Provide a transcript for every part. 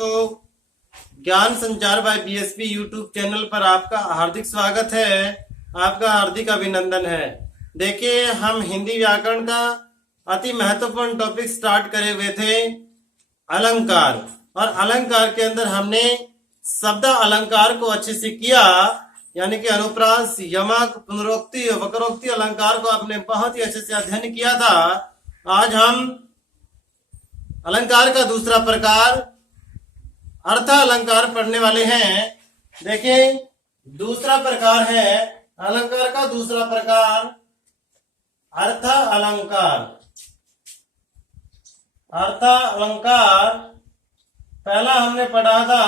दोस्तों, ज्ञान संचार बाय बीएसपी यूट्यूब चैनल पर आपका हार्दिक स्वागत है। आपका हार्दिक अभिनंदन है। देखिए, हम हिंदी व्याकरण का अति महत्वपूर्ण टॉपिक स्टार्ट करे हुए थे, अलंकार। और अलंकार के अंदर हमने शब्द अलंकार को अच्छे से किया, यानी कि अनुप्रास, यमक, पुनरोक्ति, वक्रोक्ति अलंकार को आपने बहुत ही अच्छे से अध्ययन किया था। आज हम अलंकार का दूसरा प्रकार अर्थ अलंकार पढ़ने वाले हैं। देखिए, दूसरा प्रकार है अलंकार का दूसरा प्रकार अर्थ अलंकार। अर्थ अलंकार पहला हमने पढ़ा था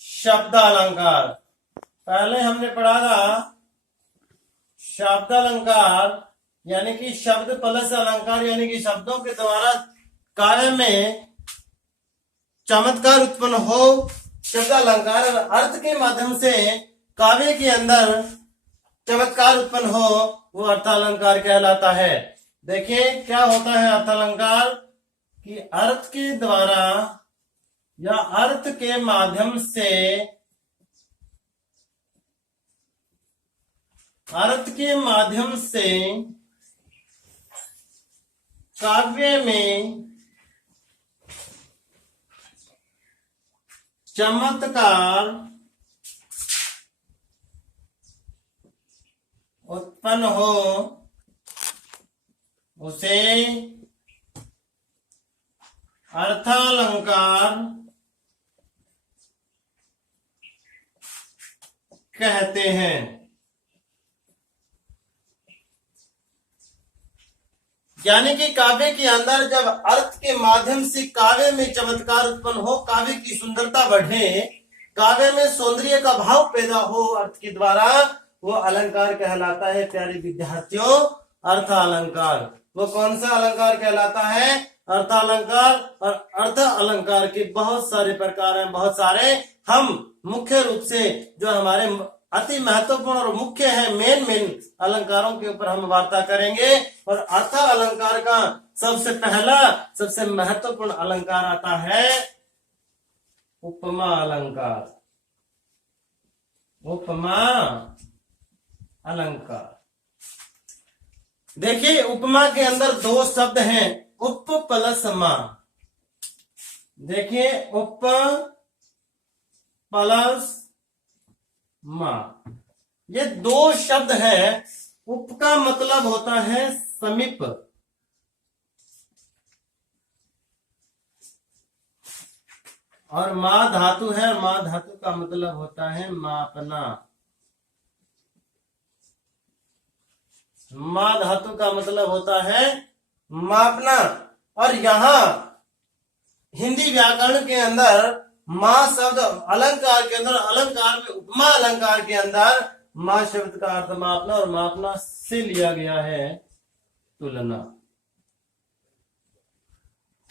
शब्द अलंकार। पहले हमने पढ़ा था शब्द अलंकार, यानी कि शब्द प्लस अलंकार, यानी कि शब्दों के द्वारा काव्य में चमत्कार उत्पन्न हो। शब्द अलंकार और अर्थ के माध्यम से काव्य के अंदर चमत्कार उत्पन्न हो, वो अर्थ अलंकार कहलाता है। देखिए, क्या होता है अर्थ अलंकार कि अर्थ के द्वारा या अर्थ के माध्यम से, अर्थ के माध्यम से काव्य में चमत्कार उत्पन्न हो, उसे अर्थालंकार कहते हैं। यानी कि काव्य के अंदर जब अर्थ के माध्यम से काव्य में चमत्कार उत्पन्न हो, काव्य की सुंदरता बढ़े, काव्य में सौंदर्य का भाव पैदा हो अर्थ के द्वारा, वो अलंकार कहलाता है। प्यारे विद्यार्थियों, अर्थ अलंकार वो कौन सा अलंकार कहलाता है? अर्थ अलंकार। और अर्थ अलंकार के बहुत सारे प्रकार हैं, बहुत सारे। हम मुख्य रूप से जो हमारे अति महत्वपूर्ण और मुख्य है, मेन अलंकारों के ऊपर हम वार्ता करेंगे। और अर्थ अलंकार का सबसे पहला, सबसे महत्वपूर्ण अलंकार आता है उपमा अलंकार। उपमा अलंकार। देखिए, उपमा के अंदर दो शब्द हैं, उप प्लस मा। देखिए, उप प्लस मा, ये दो शब्द है। उप का मतलब होता है समीप, और मा धातु है। मा धातु का मतलब होता है मापना। मा धातु का मतलब होता है मापना। और यहां हिंदी व्याकरण के अंदर मां शब्द अलंकार के अंदर, अलंकार में उपमा अलंकार के अंदर मां शब्द का अर्थ मापना, और मापना से लिया गया है तुलना।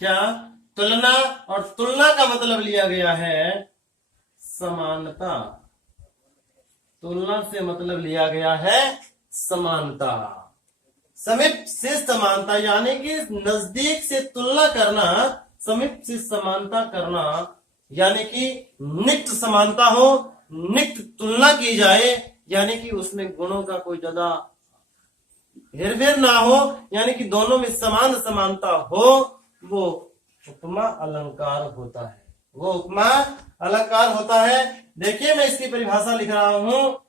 क्या? तुलना। और तुलना का मतलब लिया गया है समानता। तुलना से मतलब लिया गया है समानता। समीप से समानता, यानी कि नजदीक से तुलना करना, समीप से समानता करना, यानी कि निकट समानता हो, निकट तुलना की जाए, यानी कि उसमें गुणों का कोई ज्यादा हेरफेर ना हो, यानी कि दोनों में समान समानता हो, वो उपमा अलंकार होता है। वो उपमा अलंकार होता है। देखिए, मैं इसकी परिभाषा लिख रहा हूं।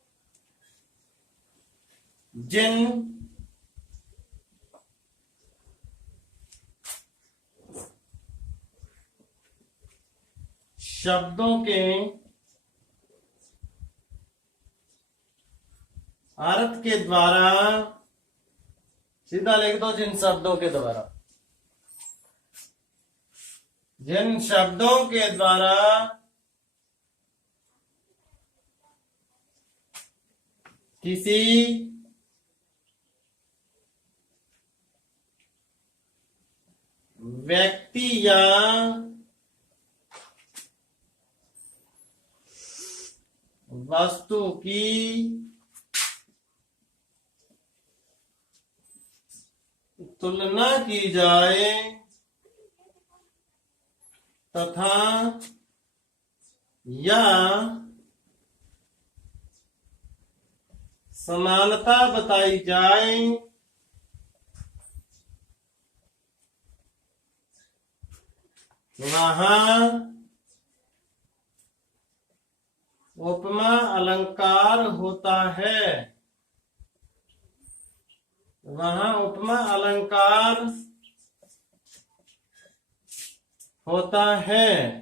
जिन शब्दों के अर्थ के द्वारा, सीधा लिख दो, जिन शब्दों के द्वारा, जिन शब्दों के द्वारा किसी व्यक्ति या वस्तु की तुलना की जाए तथा या समानता बताई जाए वहां उपमा अलंकार होता है। वहां उपमा अलंकार होता है।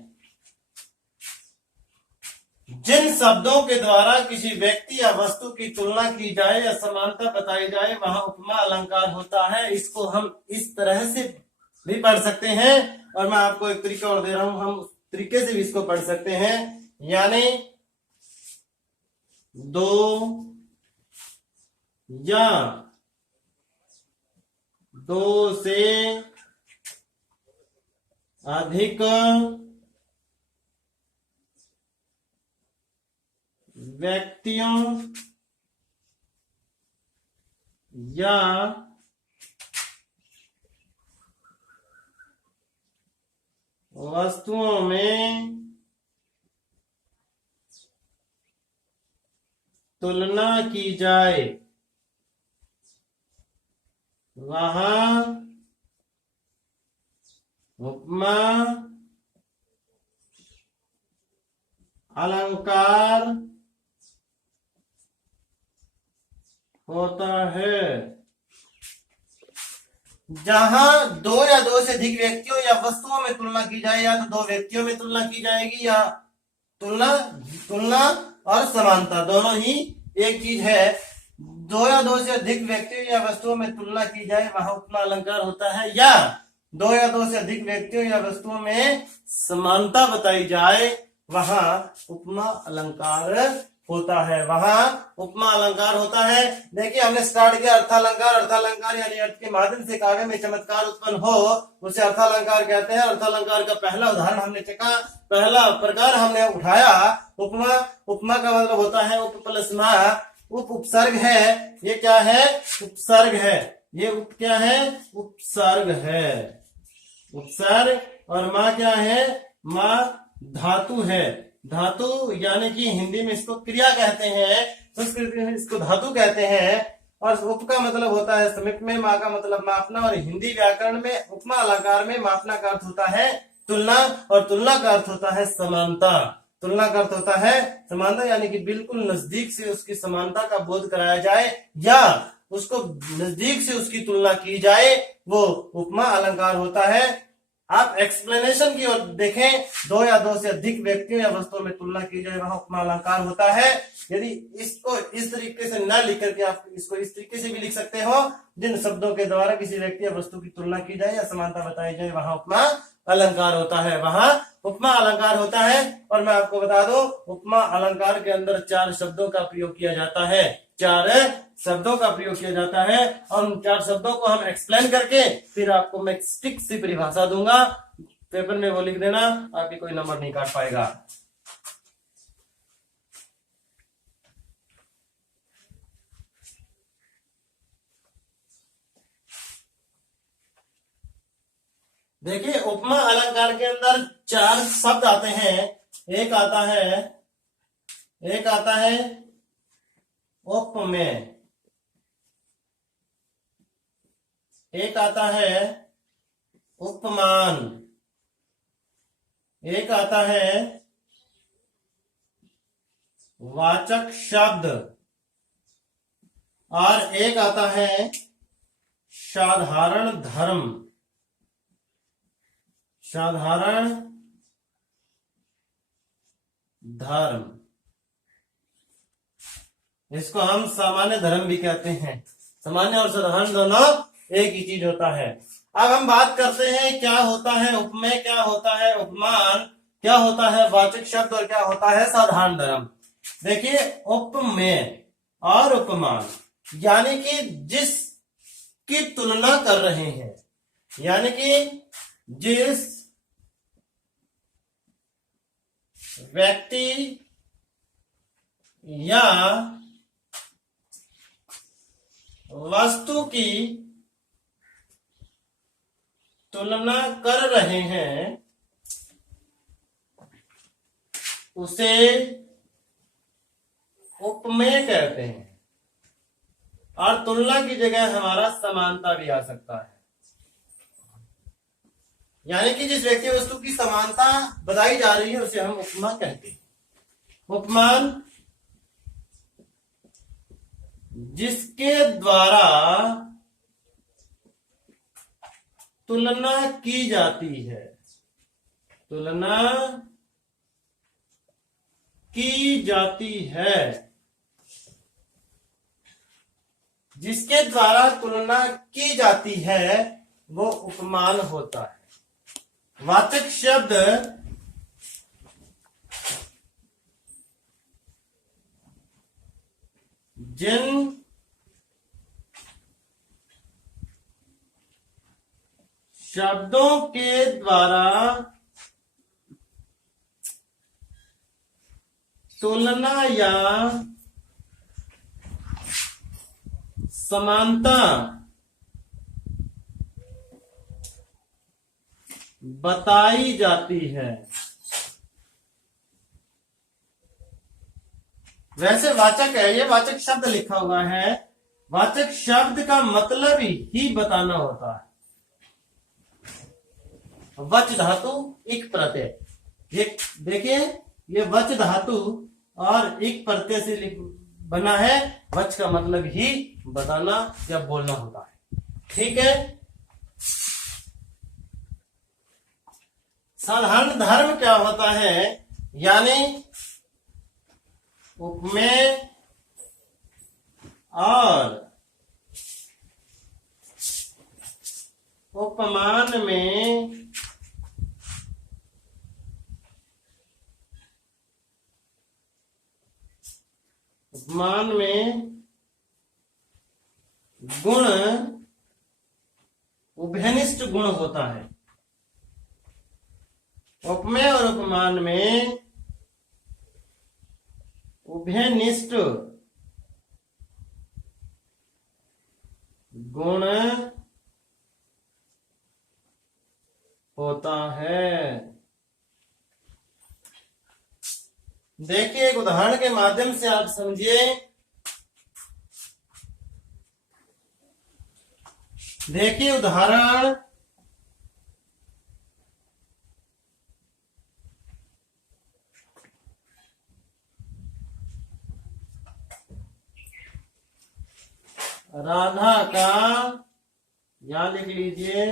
जिन शब्दों के द्वारा किसी व्यक्ति या वस्तु की तुलना की जाए या समानता बताई जाए वहां उपमा अलंकार होता है। इसको हम इस तरह से भी पढ़ सकते हैं, और मैं आपको एक तरीका और दे रहा हूं, हम उस तरीके से भी इसको पढ़ सकते हैं। यानी दो या दो से अधिक व्यक्तियों या वस्तुओं में तुलना की जाए वहां उपमा अलंकार होता है। जहां दो या दो से अधिक व्यक्तियों या वस्तुओं में तुलना की जाए, या तो दो व्यक्तियों में तुलना की जाएगी, या तुलना और समानता दोनों ही एक चीज है। दो या दो से अधिक व्यक्तियों या वस्तुओं में तुलना की जाए वहां उपमा अलंकार होता है, या दो या दो से अधिक व्यक्तियों या वस्तुओं में समानता बताई जाए वहां उपमा अलंकार होता है। वहां उपमा अलंकार होता है। देखिए, हमने स्टार्ट किया अर्थालंकार। अर्थालंकार यानी अर्थ के माध्यम से काव्य में चमत्कार उत्पन्न हो, उसे अर्थालंकार कहते हैं। अर्थालंकार का पहला उदाहरण हमने चखा, पहला प्रकार हमने उठाया उपमा। उपमा का मतलब होता है उप प्लस मा। उप उपसर्ग है। ये क्या है? उपसर्ग है। ये उप क्या है? उपसर्ग है। उपसर्ग। और माँ क्या है? माँ धातु है। धातु यानी कि हिंदी में इसको क्रिया कहते हैं, संस्कृत में इसको धातु कहते हैं। और उप का मतलब होता है समीप में, माँ का मतलब मापना, और हिंदी व्याकरण में उपमा अलंकार में मापना का अर्थ होता है तुलना, और तुलना का अर्थ होता है समानता। तुलना का अर्थ होता है समानता, यानी कि बिल्कुल नजदीक से उसकी समानता का बोध कराया जाए या उसको नजदीक से उसकी तुलना की जाए, वो उपमा अलंकार होता है। आप एक्सप्लेनेशन की ओर देखें, दो या दो से अधिक व्यक्तियों या वस्तुओं में तुलना की जाए वहां उपमा अलंकार होता है। यदि इसको इस तरीके से न लिख करके आप इसको इस तरीके से भी लिख सकते हो, जिन शब्दों के द्वारा किसी व्यक्ति या वस्तु की तुलना की जाए या समानता बताई जाए वहां उपमा अलंकार होता है। वहां उपमा अलंकार होता है। और मैं आपको बता दूं, उपमा अलंकार के अंदर 4 शब्दों का प्रयोग किया जाता है। 4 शब्दों का प्रयोग किया जाता है, और उन 4 शब्दों को हम एक्सप्लेन करके फिर आपको मैं स्टिक सी परिभाषा दूंगा, पेपर में वो लिख देना, आपकी कोई नंबर नहीं काट पाएगा। देखिए, उपमा अलंकार के अंदर 4 शब्द आते हैं। एक आता है उपमेय, एक आता है उपमान, एक आता है वाचक शब्द, और एक आता है साधारण धर्म। साधारण धर्म, इसको हम सामान्य धर्म भी कहते हैं। सामान्य और साधारण दोनों एक ही चीज होता है। अब हम बात करते हैं क्या होता है उपमेय, क्या होता है उपमान, क्या होता है वाचक शब्द, और क्या होता है साधारण धर्म। देखिए, उपमेय और उपमान यानी कि जिस की तुलना कर रहे हैं, यानी कि जिस व्यक्ति या वस्तु की तुलना कर रहे हैं उसे उपमेय कहते हैं। और तुलना की जगह हमारा समानता भी आ सकता है, यानी कि जिस व्यक्ति वस्तु की समानता बताई जा रही है उसे हम उपमा कहते हैं। उपमान जिसके द्वारा तुलना की जाती है, तुलना की जाती है, जिसके द्वारा तुलना की जाती है वो उपमान होता है। वाचक शब्द जिन शब्दों के द्वारा तुलना या समानता बताई जाती है। वैसे वाचक है, ये वाचक शब्द लिखा हुआ है। वाचक शब्द का मतलब ही बताना होता है। वच धातु इक प्रत्यय, ये देखिए, ये वच धातु और इक प्रत्यय से बना है। वच का मतलब ही बताना या बोलना होता है। ठीक है। साधारण धर्म क्या होता है, यानी उपमेय और उपमान में गुण उभयनिष्ठ गुण होता है। उपमेय और उपमान में उभयनिष्ठ गुण होता है। देखिए, एक उदाहरण के माध्यम से आप समझिए। देखिए उदाहरण, राधा का, यहां लिख लीजिए,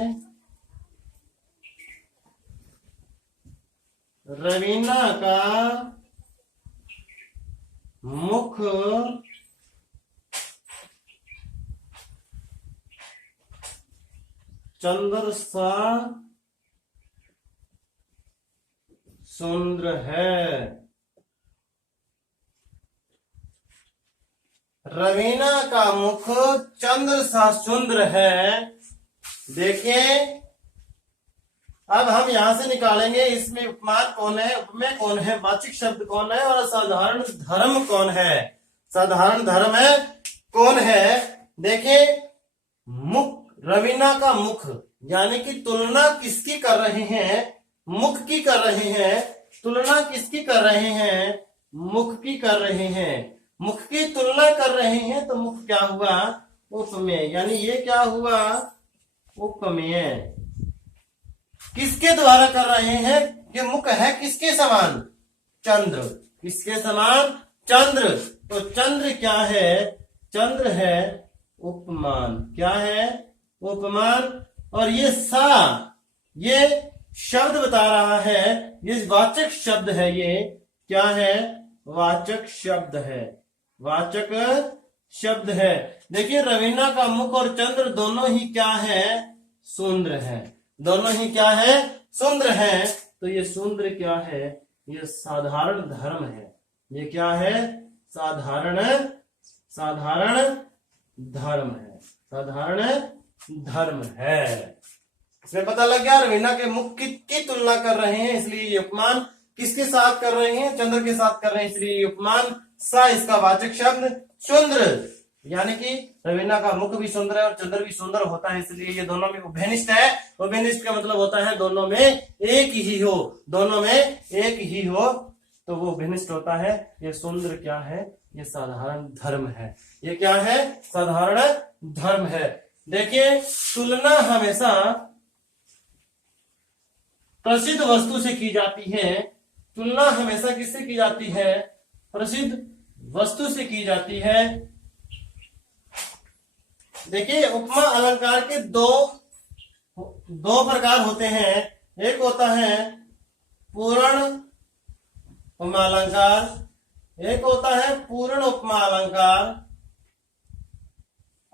रवीना का मुख चंद्र सा सुंदर है। रवीना का मुख चंद्र सा सुंदर है। देखिए, अब हम यहां से निकालेंगे इसमें उपमान कौन है, उपमेय कौन है, वाचक शब्द कौन है और साधारण धर्म कौन है। साधारण धर्म है कौन है। देखिए, मुख, रवीना का मुख, यानी कि तुलना किसकी कर रहे हैं, मुख की कर रहे हैं। तुलना किसकी कर रहे हैं, मुख की कर रहे हैं। मुख की तुलना कर रहे हैं तो मुख क्या हुआ, उपमेय, यानी ये क्या हुआ, उपमेय। किसके द्वारा कर रहे हैं, ये मुख है किसके समान, चंद्र। किसके समान, चंद्र। तो चंद्र क्या है, चंद्र है उपमान। क्या है, उपमान। और ये सा, ये शब्द बता रहा है, ये वाचक शब्द है। ये क्या है, वाचक शब्द है, वाचक शब्द है। देखिए, रवीना का मुख और चंद्र दोनों ही क्या है, सुंदर है। दोनों ही क्या है, सुंदर है। तो ये सुंदर क्या है, ये साधारण धर्म है। ये क्या है, साधारण, साधारण धर्म है, साधारण धर्म है। इसमें पता लग गया, रवीना के मुख की तुलना कर रहे हैं इसलिए ये उपमान। किसके साथ कर रहे हैं, चंद्र के साथ कर रहे हैं इसलिए ये उपमान। सा इसका वाचक शब्द, सुंदर, यानी कि रवीना का मुख भी सुंदर है और चंद्र भी सुंदर होता है, इसलिए ये दोनों में उभयनिष्ठ है। उभयनिष्ठ का मतलब होता है दोनों में एक ही हो, दोनों में एक ही हो। तो वो भिनिष्ट होता है। ये सुंदर क्या है? ये साधारण धर्म है। ये क्या है? साधारण धर्म है। देखिए, तुलना हमेशा प्रसिद्ध वस्तु से की जाती है। तुलना हमेशा किससे की जाती है? प्रसिद्ध वस्तु से की जाती है। देखिए, उपमा अलंकार के दो प्रकार होते हैं। एक होता है पूर्ण उपमा अलंकार, एक होता है पूर्ण उपमा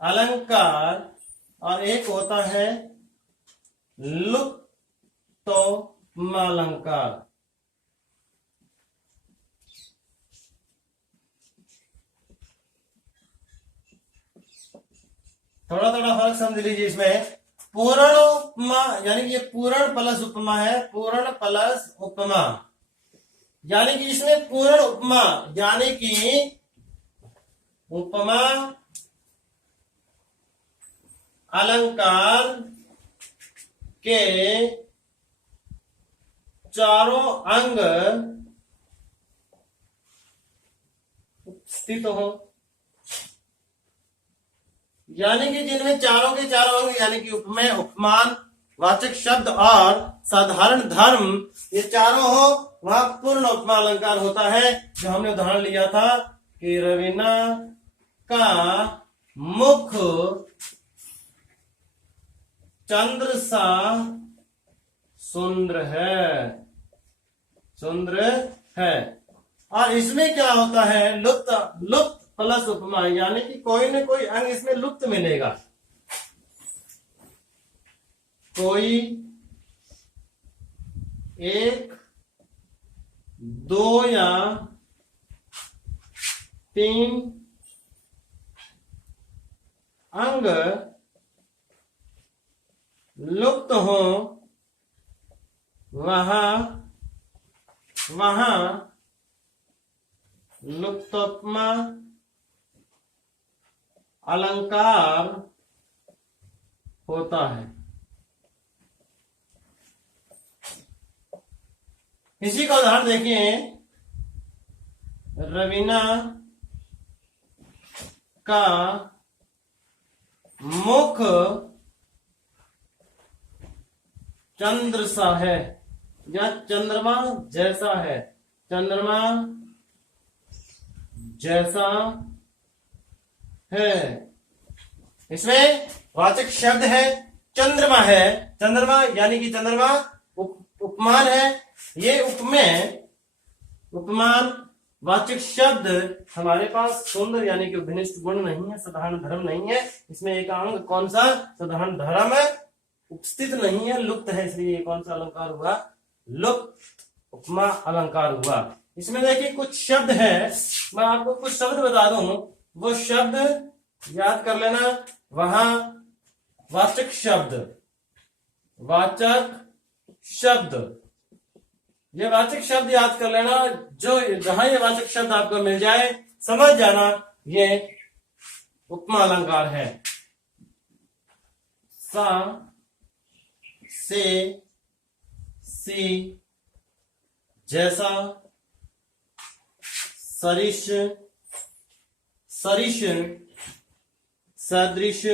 अलंकार और एक होता है लुप्त उपमा अलंकार। थोड़ा थोड़ा फर्क समझ लीजिए इसमें। पूर्ण उपमा यानी कि ये पूर्ण प्लस उपमा है। पूर्ण प्लस उपमा यानी कि इसमें पूर्ण उपमा यानी कि उपमा अलंकार के चारों अंग स्थित हो, यानी कि जिनमें चारों के चारों अंग यानी कि उपमेय, उपमान, वाचक शब्द और साधारण धर्म ये चारों हो, वहां पूर्ण उपमा अलंकार होता है। जो हमने उदाहरण लिया था कि रवीना का मुख चंद्र सा सुंदर है। और इसमें क्या होता है? लुप्त प्लस उपमा यानी कि कोई न कोई अंग इसमें लुप्त मिलेगा। कोई एक, दो या तीन अंग लुप्त हो, वहां लुप्तोपमा अलंकार होता है। इसी का उदाहरण देखिए, रवीना का मुख चंद्र सा है या चंद्रमा जैसा है। चंद्रमा जैसा है। इसमें वाचक शब्द है चंद्रमा है। चंद्रमा यानी कि चंद्रमा उपमान है। ये उपमान वाचक शब्द हमारे पास सुंदर यानी कि भिनिष्ट गुण नहीं है, साधारण धर्म नहीं है। इसमें एक अंग कौन सा? साधारण धर्म है, उपस्थित नहीं है, लुप्त है। इसलिए कौन सा अलंकार हुआ? लुप्त उपमा अलंकार हुआ। इसमें देखिए कुछ शब्द है, मैं आपको कुछ शब्द बता दूं, वो शब्द याद कर लेना। वहां वाचक शब्द, ये वाचक शब्द याद कर लेना। जो जहां ये वाचक शब्द आपको मिल जाए समझ जाना ये उपमा अलंकार है। सा, से, सी, जैसा, सरिश, सदृश,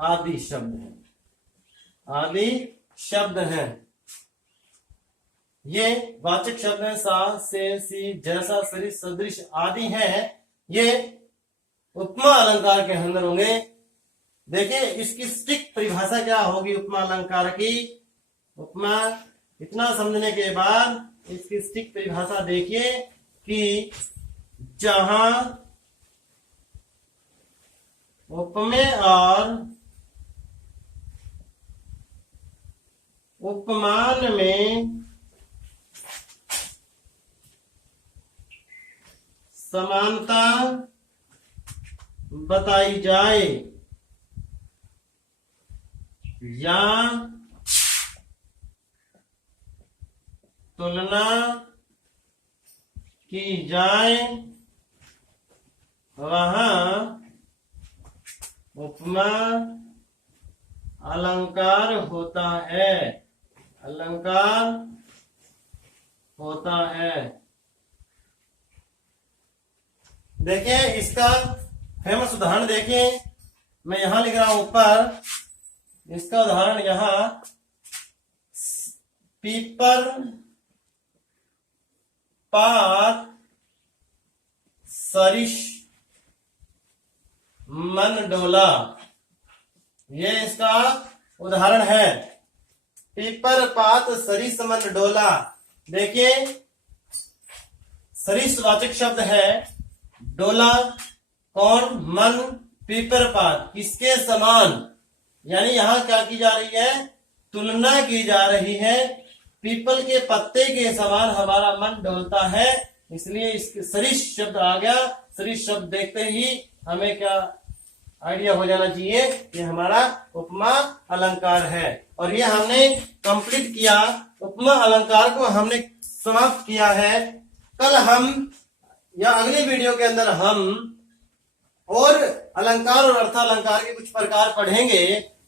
आदि शब्द हैं। ये वाचक शब्द हैं। सा, से, सी, जैसा, सरिश, सदृश आदि हैं। ये उपमा अलंकार के अंदर होंगे। देखिए इसकी स्ट्रिक्ट परिभाषा क्या होगी उपमा अलंकार की। उपमा इतना समझने के बाद इसकी स्ट्रिक्ट परिभाषा देखिए कि जहां उपमेय और उपमान में समानता बताई जाए या तुलना की जाए, वहां उपमा अलंकार होता है। अलंकार होता है। देखिए इसका फेमस उदाहरण देखिए, मैं यहां लिख रहा हूं ऊपर, इसका उदाहरण यहां पीपर पात सरिष मन डोला, ये इसका उदाहरण है। पीपर पात सरिस मन डोला। देखिए सरिस वाचक शब्द है, डोला कौन, मन, पीपर पात किसके समान, यानी यहां क्या की जा रही है, तुलना की जा रही है। पीपल के पत्ते के समान हमारा मन डोलता है, इसलिए इसके सरिस शब्द आ गया। सरिस शब्द देखते ही हमें क्या आइडिया हो जाना चाहिए, ये हमारा उपमा अलंकार है। और ये हमने कंप्लीट किया, उपमा अलंकार को हमने समाप्त किया है। कल हम या अगली वीडियो के अंदर हम और अलंकार और अर्थालंकार के कुछ प्रकार पढ़ेंगे।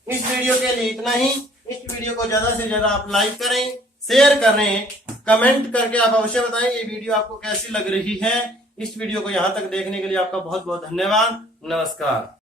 इस वीडियो के लिए इतना ही। इस वीडियो को ज्यादा से ज्यादा आप लाइक करें, शेयर करें, कमेंट करके आप अवश्य बताएं ये वीडियो आपको कैसी लग रही है। इस वीडियो को यहाँ तक देखने के लिए आपका बहुत बहुत धन्यवाद। नमस्कार।